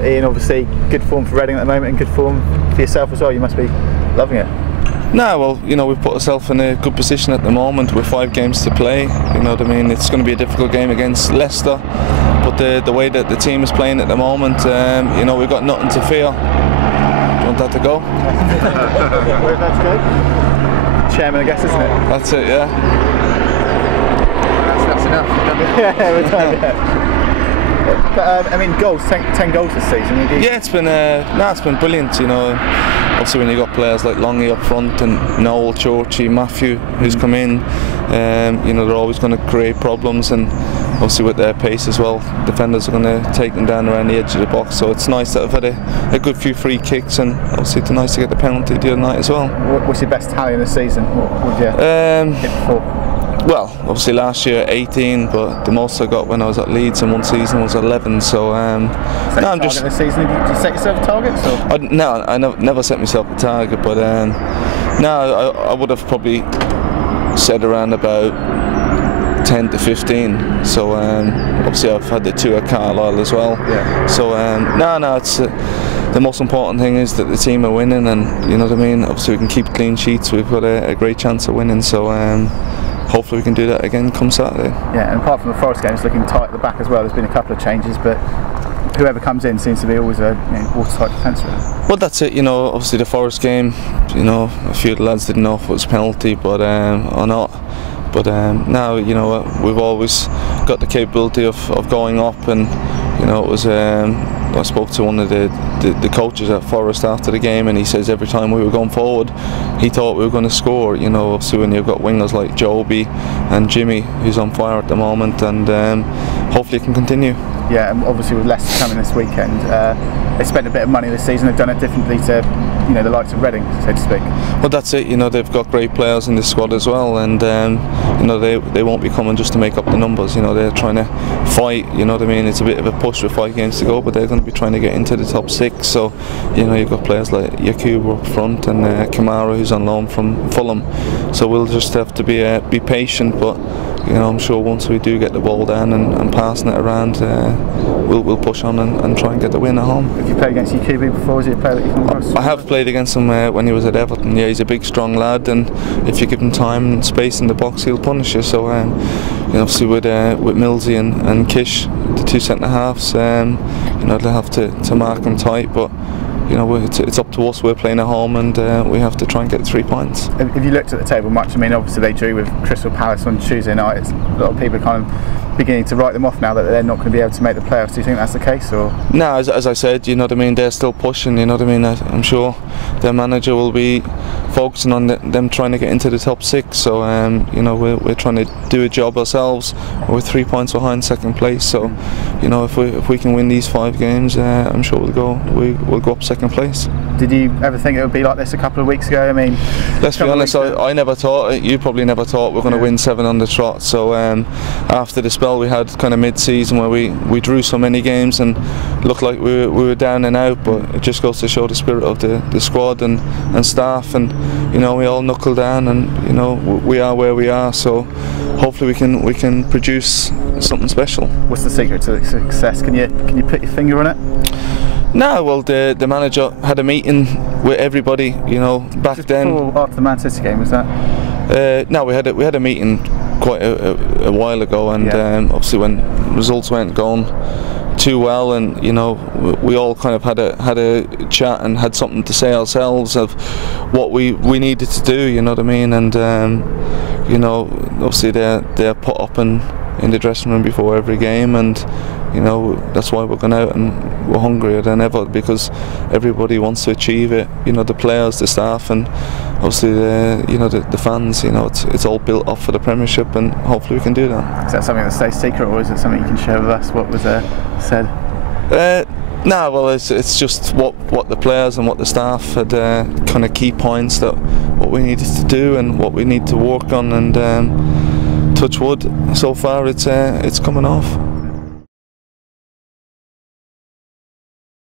Ian, obviously good form for Reading at the moment and good form for yourself as well. You must be loving it. No, well, you know, we've put ourselves in a good position at the moment with 5 games to play. You know what I mean? It's going to be a difficult game against Leicester, but the way that the team is playing at the moment, you know, we've got nothing to fear. You want that to go? Where's that to go? Chairman, I guess, isn't it? That's it, yeah. That's enough. Yeah, we're done, yeah. But I mean, goals, 10 goals this season. Yeah, it's been brilliant. You know, obviously when you got players like Longy up front and Noel, Chorchy, Matthew, who's come in, you know, they're always going to create problems, and obviously with their pace as well, defenders are going to take them down around the edge of the box. So it's nice that I've had a good few free kicks, and obviously it's nice to get the penalty the other night as well. What's your best tally in the season? What would you hit before? Well, obviously last year 18, but the most I got when I was at Leeds in one season was 11. So no, I'm just. This season, did you set yourself targets? No, I never set myself a target, but no, I would have probably said around about 10 to 15. So obviously I've had the 2 at Carlisle as well. Yeah. So no, it's. The most important thing is that the team are winning, and you know what I mean. Obviously we can keep clean sheets. We've got a great chance of winning. So. Hopefully we can do that again come Saturday. Yeah, and apart from the Forest game, it's looking tight at the back as well. There's been a couple of changes, but whoever comes in seems to be always a watertight defence. Really. Well, that's it. You know, obviously the Forest game, you know, a few of the lads didn't know if it was a penalty, but or not. But now, you know, we've always got the capability of going up, and you know, it was. I spoke to one of the coaches at Forest after the game, and he says every time we were going forward, he thought we were going to score. You know, obviously when you've got wingers like Joby and Jimmy, who's on fire at the moment, and hopefully it can continue. Yeah, and obviously with Leicester coming this weekend, they spent a bit of money this season. They've done it differently to, you know, the likes of Reading, so to speak. Well, that's it. You know, they've got great players in this squad as well, and you know, they won't be coming just to make up the numbers. You know, they're trying to fight. You know what I mean? It's a bit of a push with 5 games to go, but they're going to be trying to get into the top 6. So, you know, you've got players like Yakubu up front and Kamara, who's on loan from Fulham. So we'll just have to be patient, but. You know, I'm sure once we do get the ball down and passing it around, we'll push on and try and get the win at home. Have you played against Yakubu before? Is he a player that you come across? I have played against him when he was at Everton. Yeah, he's a big, strong lad, and if you give him time and space in the box, he'll punish you. So, you know, obviously with Millsy and Kish, the 2 centre halves, you know, they'll have to mark him tight, but. You know, it's up to us. We're playing at home, and we have to try and get 3 points. Have you looked at the table much? I mean, obviously they drew with Crystal Palace on Tuesday night. A lot of people are kind of beginning to write them off now that they're not going to be able to make the playoffs. Do you think that's the case, or? No, as I said, you know what I mean. They're still pushing. You know what I mean. I'm sure their manager will be focusing on them trying to get into the top 6. So you know, we're trying to do a job ourselves. We're 3 points behind second place. So you know, if we can win these 5 games, I'm sure we'll go up second place. Did you ever think it would be like this a couple of weeks ago? I mean, let's be honest, I never thought it. You probably never thought we're going to win 7 on the trot. So after the spell we had kind of mid-season where we drew so many games and looked like we were down and out, but it just goes to show the spirit of the squad and staff, and you know, we all knuckle down, and you know, we are where we are. So hopefully we can produce something special. What's the secret to success? Can you put your finger on it? No, well, the manager had a meeting with everybody, you know, back just then. After the Man City game, was that? No, we had a meeting quite a while ago, and obviously when results weren't going too well, and you know, we all kind of had a chat and had something to say ourselves of what we needed to do. You know what I mean? And you know, obviously they're put up in the dressing room before every game, and you know, that's why we're going out and we're hungrier than ever, because everybody wants to achieve it. You know, the players, the staff, and obviously you know, the fans. You know, it's all built up for the Premiership, and hopefully we can do that. Is that something that stays secret, or is it something you can share with us? What was said? No, well, it's just what the players and what the staff had kind of key points that what we needed to do and what we need to work on, and touch wood, so far it's coming off.